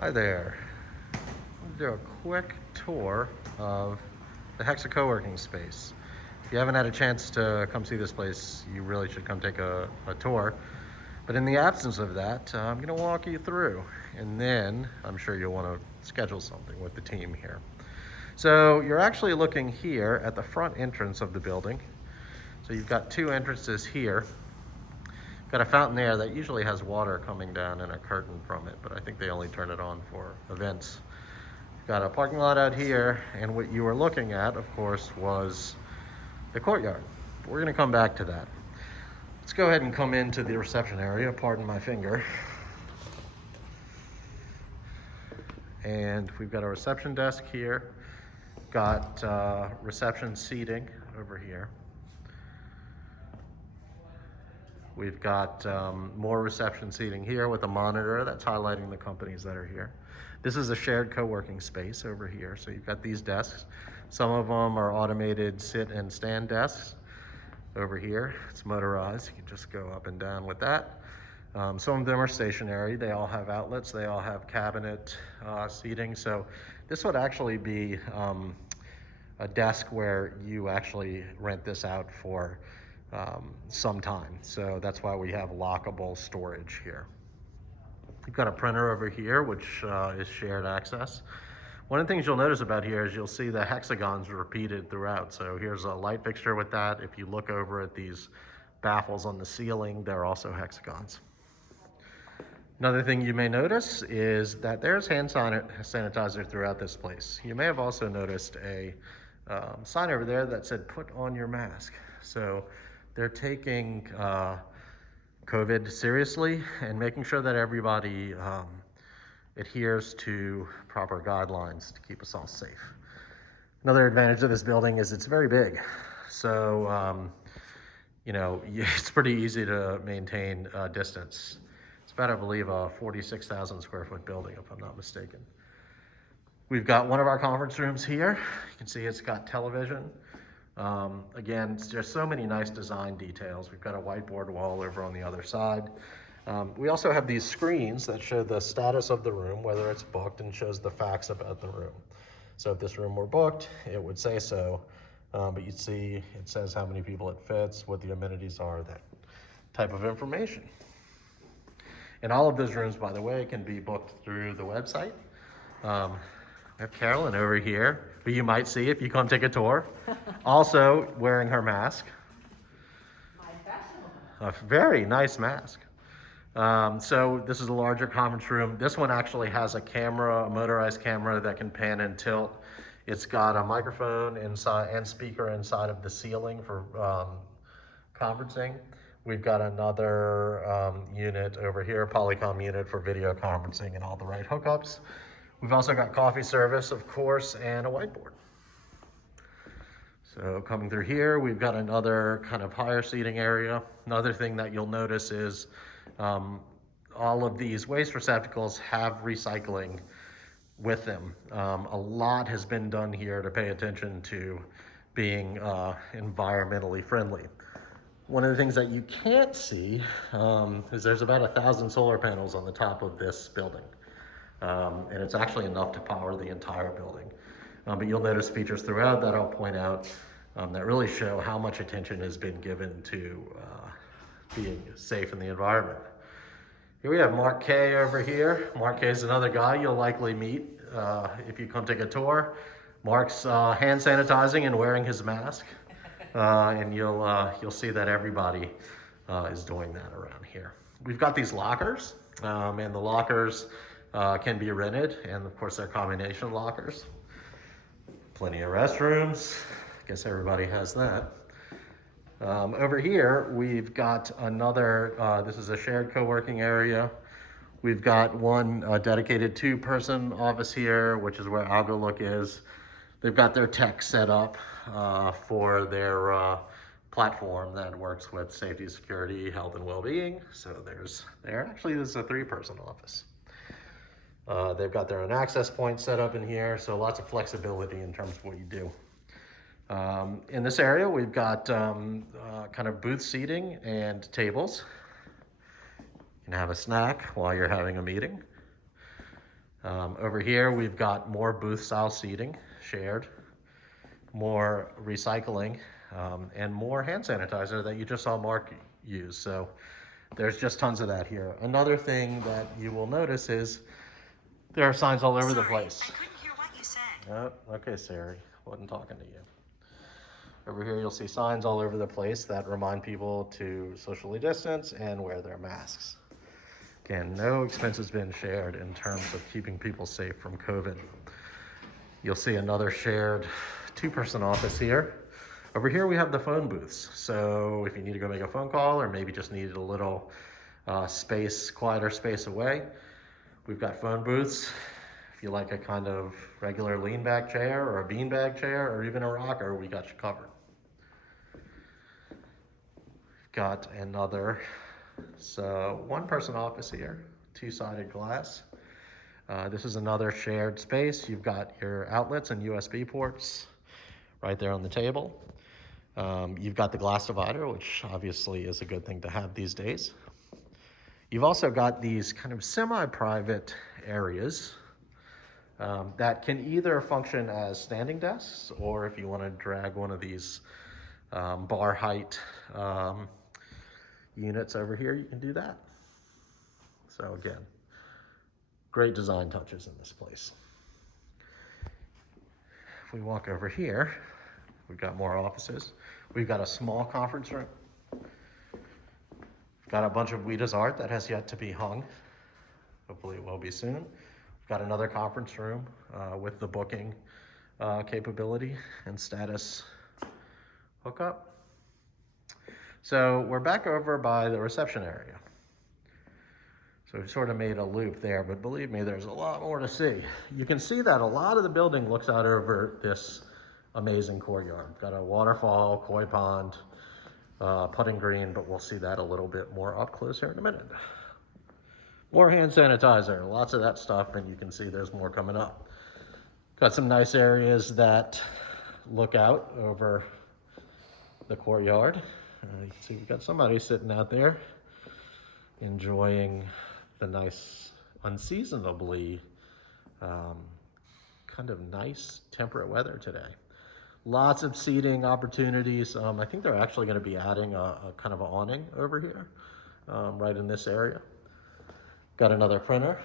Hi there. I'm going to do a quick tour of the HEXA co-working space. If you haven't had a chance to come see this place, you really should come take a tour. But in the absence of that, I'm going to walk you through, and then I'm sure you'll want to schedule something with the team here. So you're actually looking here at the front entrance of the building. So you've got two entrances here. Got a fountain there that usually has water coming down and a curtain from it, but I think they only turn it on for events. Got a parking lot out here, and what you were looking at, of course, was the courtyard. We're gonna come back to that. Let's go ahead and come into the reception area, pardon my finger. And we've got a reception desk here, got reception seating over here. We've got more reception seating here with a monitor that's highlighting the companies that are here. This is a shared co-working space over here. So you've got these desks. Some of them are automated sit and stand desks. Over here, it's motorized. You can just go up and down with that. Some of them are stationary. They all have outlets. They all have cabinet seating. So this would actually be a desk where you actually rent this out for some time. So that's why we have lockable storage here. You've got a printer over here, which is shared access. One of the things you'll notice about here is you'll see the hexagons repeated throughout. So here's a light fixture with that. If you look over at these baffles on the ceiling, they're also hexagons. Another thing you may notice is that there's hand sanitizer throughout this place. You may have also noticed a sign over there that said, "Put on your mask." So they're taking COVID seriously and making sure that everybody adheres to proper guidelines to keep us all safe. Another advantage of this building is it's very big. So, it's pretty easy to maintain distance. It's about, I believe, a 46,000 square foot building, if I'm not mistaken. We've got one of our conference rooms here. You can see it's got television. Again, there's so many nice design details. We've got a whiteboard wall over on the other side. We also have these screens that show the status of the room, whether it's booked, and shows the facts about the room. So if this room were booked, it would say so, but you'd see it says how many people it fits, what the amenities are, that type of information. And all of those rooms, by the way, can be booked through the website. I have Carolyn over here, who you might see if you come take a tour, also wearing her mask. My fashionable. A very nice mask. So this is a larger conference room. This one actually has a camera, a motorized camera that can pan and tilt. It's got a microphone inside and speaker inside of the ceiling for conferencing. We've got another unit over here, Polycom unit for video conferencing and all the right hookups. We've also got coffee service, of course, and a whiteboard. So coming through here, we've got another kind of higher seating area. Another thing that you'll notice is all of these waste receptacles have recycling with them. A lot has been done here to pay attention to being environmentally friendly. One of the things that you can't see is there's about 1,000 solar panels on the top of this building. And it's actually enough to power the entire building. But you'll notice features throughout that I'll point out that really show how much attention has been given to being safe in the environment. Here we have Mark K over here. Mark K is another guy you'll likely meet if you come take a tour. Mark's hand sanitizing and wearing his mask. And you'll see that everybody is doing that around here. We've got these lockers, and the lockers can be rented, and of course they're combination lockers. Plenty of restrooms. I guess everybody has that. Over here, we've got another, this is a shared co-working area. We've got one dedicated two-person office here, which is where AlgoLook is. They've got their tech set up for their platform that works with safety, security, health, and well-being. So actually this is a three-person office. They've got their own access point set up in here, so lots of flexibility in terms of what you do. In this area, we've got kind of booth seating and tables. You can have a snack while you're having a meeting. Over here, we've got more booth-style seating, shared, more recycling, and more hand sanitizer that you just saw Mark use. So there's just tons of that here. Another thing that you will notice is there are signs all over the place. I couldn't hear what you said. Oh, okay, Sari, wasn't talking to you. Over here, you'll see signs all over the place that remind people to socially distance and wear their masks. Again, no expense has been shared in terms of keeping people safe from COVID. You'll see another shared two-person office here. Over here, we have the phone booths. So if you need to go make a phone call or maybe just needed a little quieter space away, we've got phone booths. If you like a kind of regular lean back chair or a bean bag chair or even a rocker, we got you covered. We've got another one-person office here, two-sided glass. This is another shared space. You've got your outlets and USB ports right there on the table. You've got the glass divider, which obviously is a good thing to have these days. You've also got these kind of semi-private areas that can either function as standing desks, or if you want to drag one of these bar height units over here, you can do that. So again, great design touches in this place. If we walk over here, we've got more offices. We've got a small conference room. We've got a bunch of Ouida's art that has yet to be hung. Hopefully it will be soon. We've got another conference room with the booking capability and status hookup. So we're back over by the reception area. So we've sort of made a loop there, but believe me, there's a lot more to see. You can see that a lot of the building looks out over this amazing courtyard. We've got a waterfall, koi pond, putting green, but we'll see that a little bit more up close here in a minute. More hand sanitizer, lots of that stuff, and you can see there's more coming up. Got some nice areas that look out over the courtyard. You can see we've got somebody sitting out there enjoying the nice, unseasonably kind of nice temperate weather today. Lots of seating opportunities. I think they're actually going to be adding a kind of an awning over here, right in this area. Got another printer.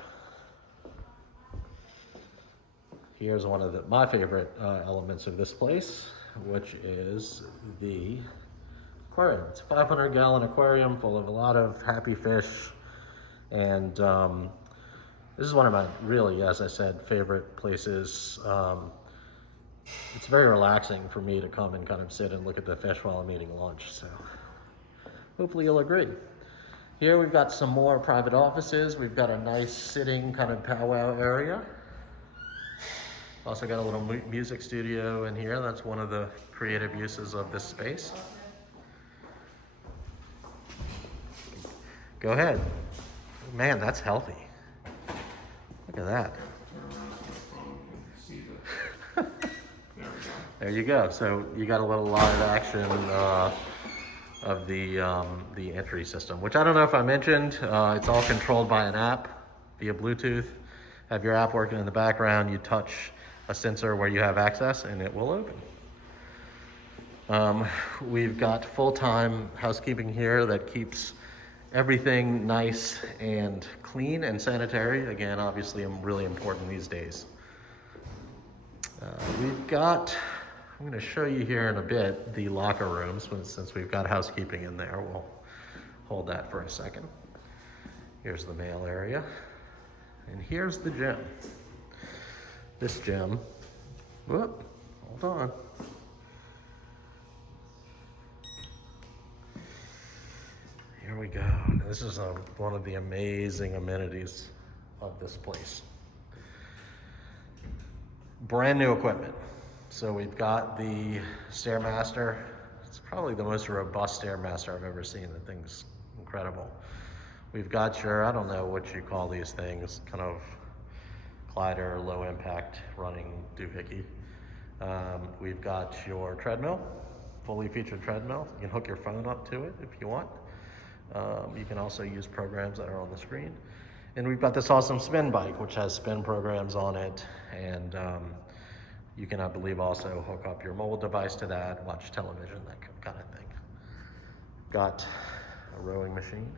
Here's one of my favorite elements of this place, which is the aquarium. It's a 500-gallon aquarium full of a lot of happy fish, and this is one of my really, as I said, favorite places. It's very relaxing for me to come and kind of sit and look at the fish while I'm eating lunch, so hopefully you'll agree. Here we've got some more private offices. We've got a nice sitting kind of powwow area. Also got a little music studio in here. That's one of the creative uses of this space. Go ahead. Man, that's healthy. Look at that. There you go. So you got a little live action of the entry system, which I don't know if I mentioned. It's all controlled by an app via Bluetooth. Have your app working in the background. You touch a sensor where you have access, and it will open. We've got full-time housekeeping here that keeps everything nice and clean and sanitary. Again, obviously, really important these days. I'm going to show you here in a bit the locker rooms, since we've got housekeeping in there. We'll hold that for a second. Here's the mail area, and here's the gym. This gym, whoop, hold on. Here we go. This is one of the amazing amenities of this place. Brand new equipment. So we've got the Stairmaster. It's probably the most robust Stairmaster I've ever seen. The thing's incredible. We've got your, I don't know what you call these things, kind of glider, low impact running doohickey. We've got your treadmill, fully featured treadmill. You can hook your phone up to it if you want. You can also use programs that are on the screen. And we've got this awesome spin bike, which has spin programs on it. And you can, I believe, also hook up your mobile device to that, watch television, that kind of thing. Got a rowing machine.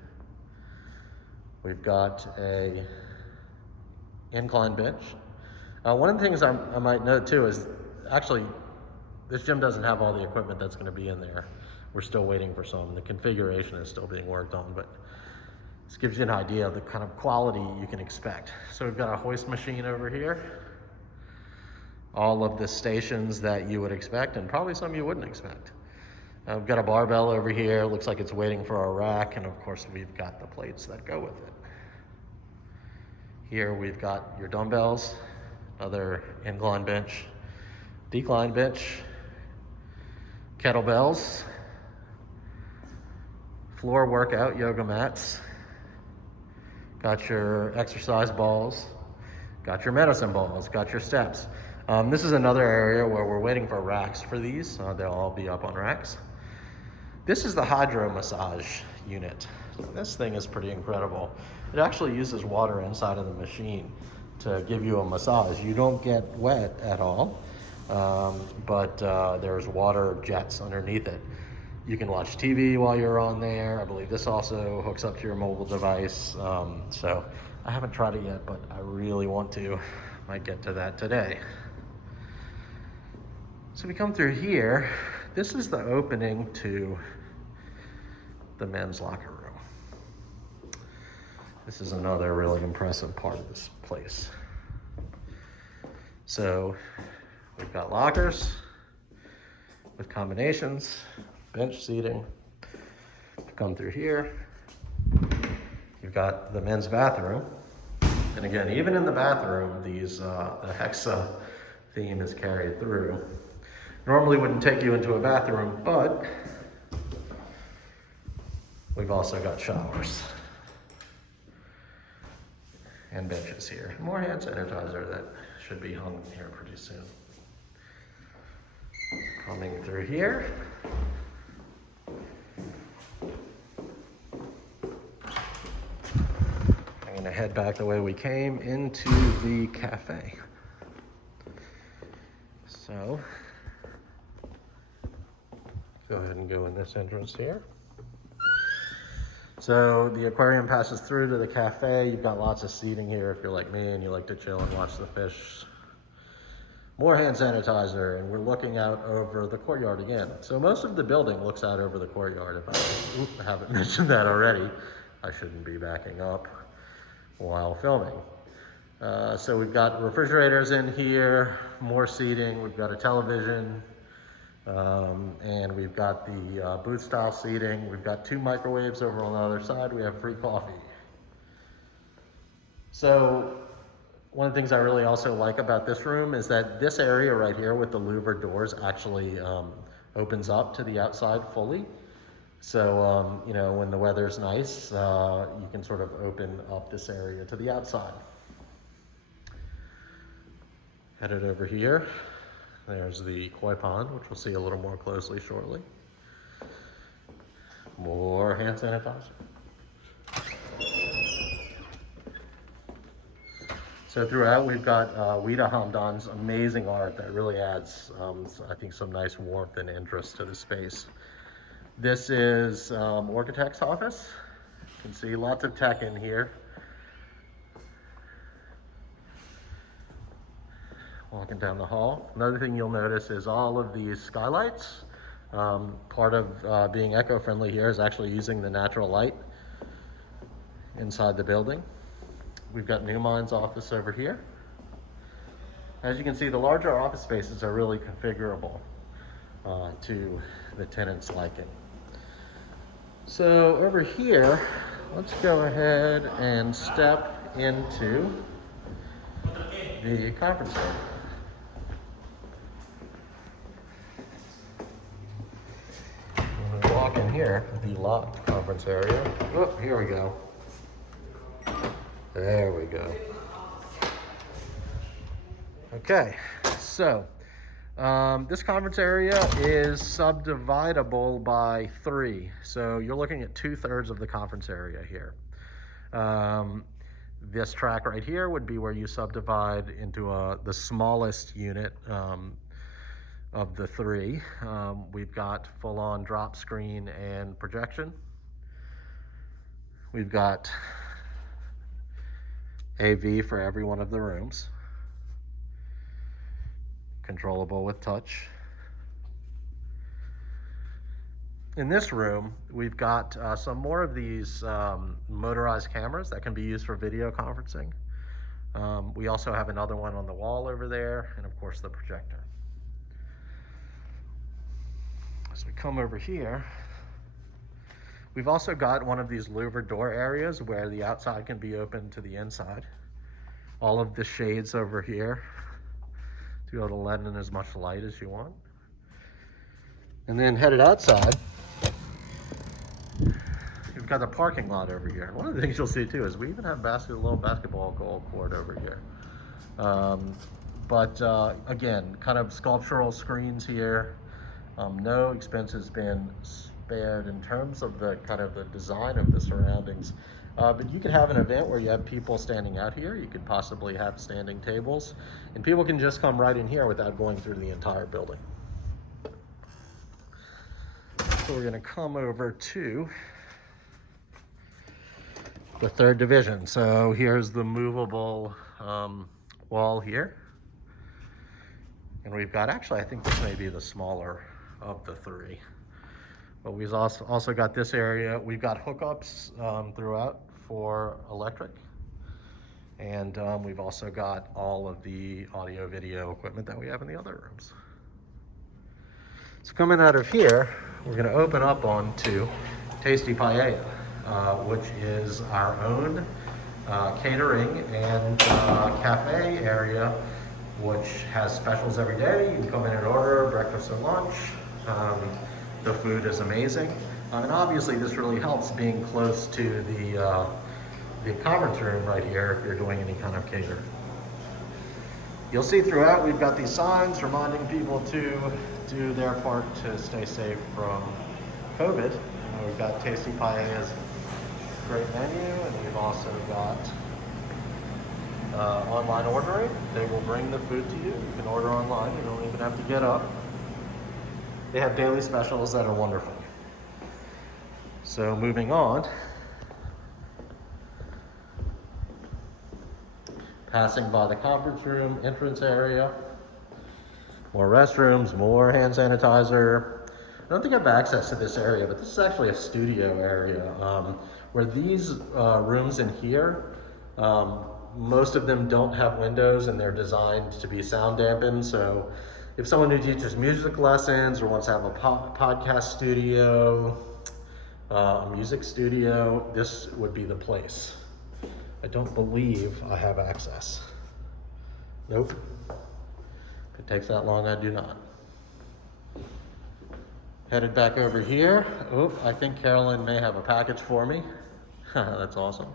We've got a incline bench. One of the things I might note too is actually this gym doesn't have all the equipment that's going to be in there. We're still waiting for some. The configuration is still being worked on, but this gives you an idea of the kind of quality you can expect. So we've got a hoist machine over here. All of the stations that you would expect, and probably some you wouldn't expect. We've got a barbell over here. Looks like it's waiting for our rack, and of course we've got the plates that go with it. Here we've got your dumbbells, another incline bench, decline bench, kettlebells, floor workout, yoga mats, got your exercise balls, got your medicine balls, got your steps. This is another area where we're waiting for racks for these. They'll all be up on racks. This is the hydro massage unit. This thing is pretty incredible. It actually uses water inside of the machine to give you a massage. You don't get wet at all, but there's water jets underneath it. You can watch TV while you're on there. I believe this also hooks up to your mobile device. So I haven't tried it yet, but I really want to. Might get to that today. So we come through here. This is the opening to the men's locker room. This is another really impressive part of this place. So we've got lockers with combinations, bench seating. Come through here. You've got the men's bathroom. And again, even in the bathroom, these the HEXA theme is carried through. Normally wouldn't take you into a bathroom, but we've also got showers and benches here. More hand sanitizer that should be hung here pretty soon. Coming through here. I'm gonna head back the way we came into the cafe. So, go ahead and go in this entrance here. So the aquarium passes through to the cafe. You've got lots of seating here if you're like me and you like to chill and watch the fish. More hand sanitizer, and we're looking out over the courtyard again. So most of the building looks out over the courtyard. If I haven't mentioned that already, I shouldn't be backing up while filming. So we've got refrigerators in here, more seating, we've got a television, and we've got the booth style seating. We've got 2 microwaves over on the other side. We have free coffee. So one of the things I really also like about this room is that this area right here with the louvered doors actually opens up to the outside fully. So, you know, when the weather's nice, you can sort of open up this area to the outside. Headed over here, there's the koi pond, which we'll see a little more closely shortly. More hand sanitizer. So throughout, we've got Wida Hamdan's amazing art that really adds, I think, some nice warmth and interest to the space. This is architect's office. You can see lots of tech in here. Walking down the hall. Another thing you'll notice is all of these skylights. Part of being eco-friendly here is actually using the natural light inside the building. We've got Newmine's office over here. As you can see, the larger office spaces are really configurable to the tenant's liking. So over here, let's go ahead and step into the conference room. When we walk in here, the locked conference area. Oh, here we go. There we go. Okay, so this conference area is subdividable by 3. So you're looking at 2/3 of the conference area here. This track right here would be where you subdivide into the smallest unit of the three. We've got full-on drop screen and projection. We've got AV for every one of the rooms, controllable with touch. In this room, we've got some more of these motorized cameras that can be used for video conferencing. We also have another one on the wall over there, and of course the projector. As we come over here, we've also got one of these louvered door areas where the outside can be open to the inside. All of the shades over here to be able to let in as much light as you want. And then headed outside, we've got the parking lot over here. One of the things you'll see too is we even have a little basketball goal court over here. Again, kind of sculptural screens here. No expense has been spared in terms of the kind of the design of the surroundings. But you could have an event where you have people standing out here. You could possibly have standing tables, and people can just come right in here without going through the entire building. So we're going to come over to the third division. So here's the movable wall here. And we've got, actually, I think this may be the smaller of the three. But we've also got this area. We've got hookups throughout for electric. And we've also got all of the audio video equipment that we have in the other rooms. So coming out of here, we're going to open up onto Tasty Paella, which is our own catering and cafe area, which has specials every day. You can come in and order breakfast and lunch. The food is amazing. And obviously this really helps being close to the conference room right here if you're doing any kind of catering. You'll see throughout we've got these signs reminding people to do their part to stay safe from COVID. We've got Tasty Paella's great menu, and we've also got online ordering. They will bring the food to you. You can order online. You don't even have to get up. They have daily specials that are wonderful. So moving on, passing by the conference room entrance area, more restrooms, more hand sanitizer. I don't think I have access to this area, but this is actually a studio area where these rooms in here, most of them don't have windows and they're designed to be sound dampened. So if someone who teaches music lessons or wants to have a podcast studio, a music studio, this would be the place. I don't believe I have access. Nope. If it takes that long, I do not. Headed back over here. Oh, I think Carolyn may have a package for me. That's awesome.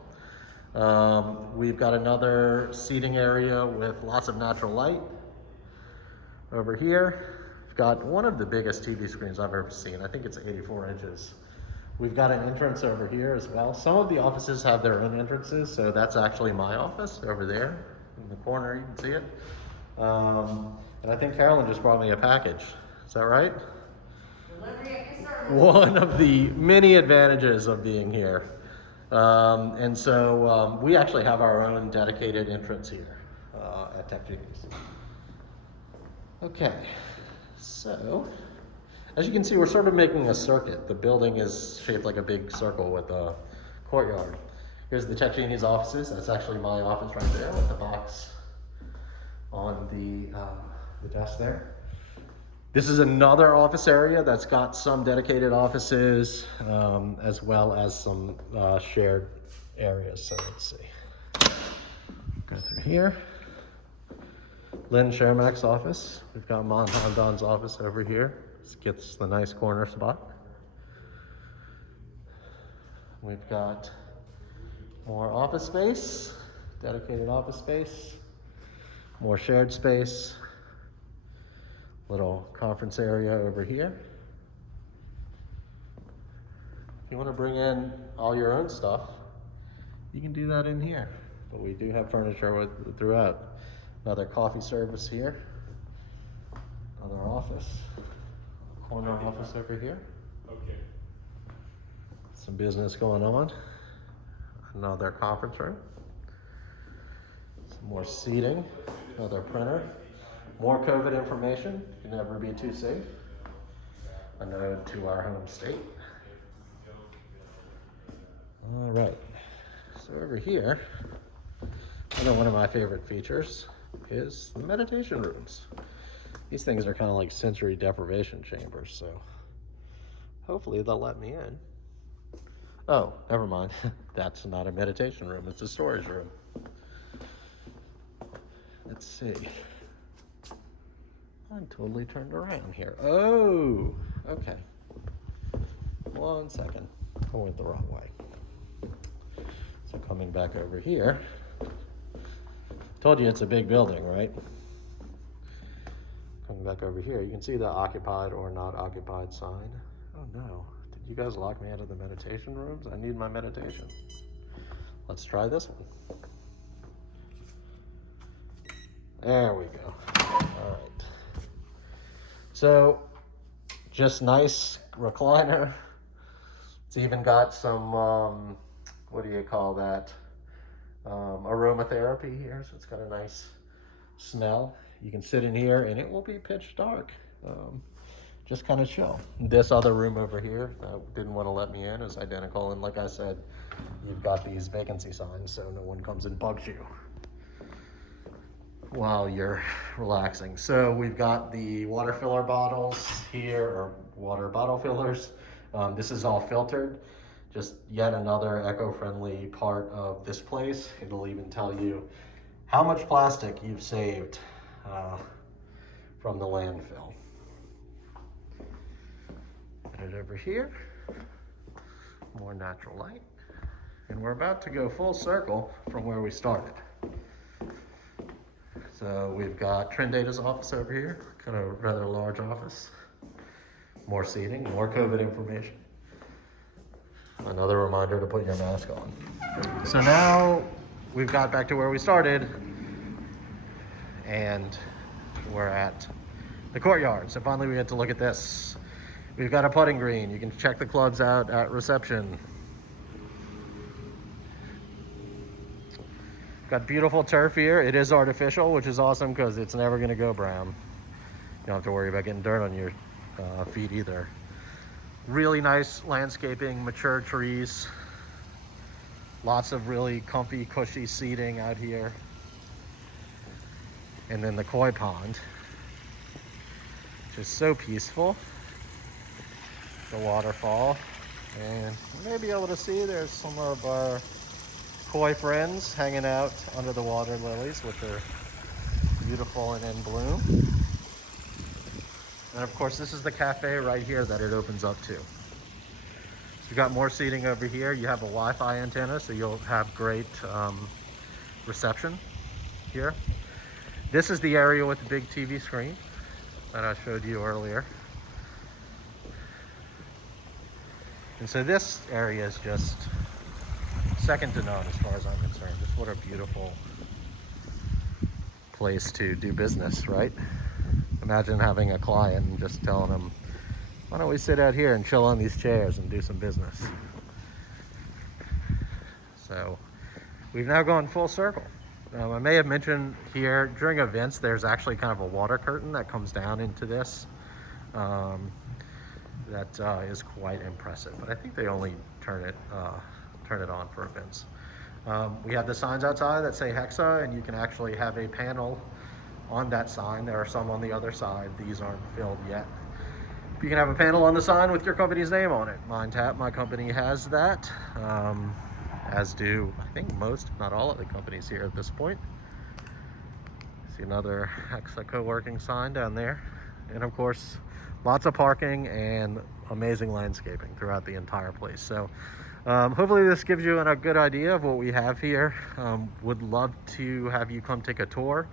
We've got another seating area with lots of natural light. Over here, we've got one of the biggest TV screens I've ever seen. I think it's 84 inches. We've got an entrance over here as well. Some of the offices have their own entrances, so that's actually my office over there in the corner. You can see it. And I think Carolyn just brought me a package. Is that right? Delivery at your service. One of the many advantages of being here. And so we actually have our own dedicated entrance here at Tech Genius. Okay, so as you can see, we're sort of making a circuit. The building is shaped like a big circle with a courtyard. Here's the Tech Genius offices. That's actually my office right there with the box on the desk there. This is another office area that's got some dedicated offices as well as some shared areas. So let's see. Go through here. Lynn Shermack's office. We've got Mon Hondon's office over here. This gets the nice corner spot. We've got more office space, dedicated office space, more shared space, little conference area over here. If you want to bring in all your own stuff, you can do that in here. but we do have furniture throughout. Another coffee service here. Another office. Corner office over here. Okay. Some business going on. Another conference room. Some more seating. Another printer. More COVID information. Can never be too safe. A nod to our home state. All right. So over here, another one of my favorite features is the meditation rooms. These things are kind of like sensory deprivation chambers, so hopefully they'll let me in. Oh, never mind. That's not a meditation room, it's a storage room. Let's see. I'm totally turned around here. Oh, okay. 1 second. I went the wrong way. So coming back over here, told you it's a big building, right? Coming back over here, you can see the occupied or not occupied sign. Oh no, did you guys lock me out of the meditation rooms? I need my meditation. Let's try this one. There we go. All right. So, just nice recliner. It's even got some, what do you call that? Aromatherapy here, so it's got a nice smell. You can sit in here and it will be pitch dark. Just kind of chill. This other room over here that didn't want to let me in is identical, and like I said, you've got these vacancy signs so no one comes and bugs you while you're relaxing. So we've got the water filler bottles here, or water bottle fillers. This is all filtered. Just yet another eco-friendly part of this place. It'll even tell you how much plastic you've saved from the landfill. And over here, more natural light. And we're about to go full circle from where we started. So we've got Trindata's office over here, kind of rather large office. More seating, more COVID information. Another reminder to put your mask on. So now we've got back to where we started, and we're at the courtyard. So finally we get to look at this. We've got a putting green. You can check the clubs out at reception. Got beautiful turf here. It is artificial, which is awesome because it's never gonna go brown. You don't have to worry about getting dirt on your feet either. Really nice landscaping, mature trees. Lots of really comfy, cushy seating out here. And then the koi pond, which is so peaceful. The waterfall. And you may be able to see there's some of our koi friends hanging out under the water lilies, which are beautiful and in bloom. And of course, this is the cafe right here that it opens up to. So you've got more seating over here. You have a Wi-Fi antenna, so you'll have great reception here. This is the area with the big TV screen that I showed you earlier. And so this area is just second to none as far as I'm concerned. Just what a beautiful place to do business, right? Imagine having a client and just telling them, why don't we sit out here and chill on these chairs and do some business? So we've now gone full circle. I may have mentioned here during events, there's actually kind of a water curtain that comes down into this. That is quite impressive, but I think they only turn it on for events. We have the signs outside that say HEXA, and you can actually have a panel on that sign. There are some on the other side. These aren't filled yet. You can have a panel on the sign with your company's name on it. MindTap, my company, has that, as do, I think, most, if not all of the companies here at this point. See another HEXA co-working sign down there. And of course, lots of parking and amazing landscaping throughout the entire place. So hopefully this gives you a good idea of what we have here. Would love to have you come take a tour.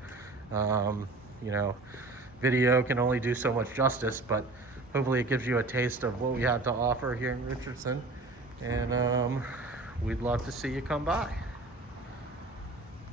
You know, video can only do so much justice, but hopefully it gives you a taste of what we have to offer here in Richardson. And we'd love to see you come by.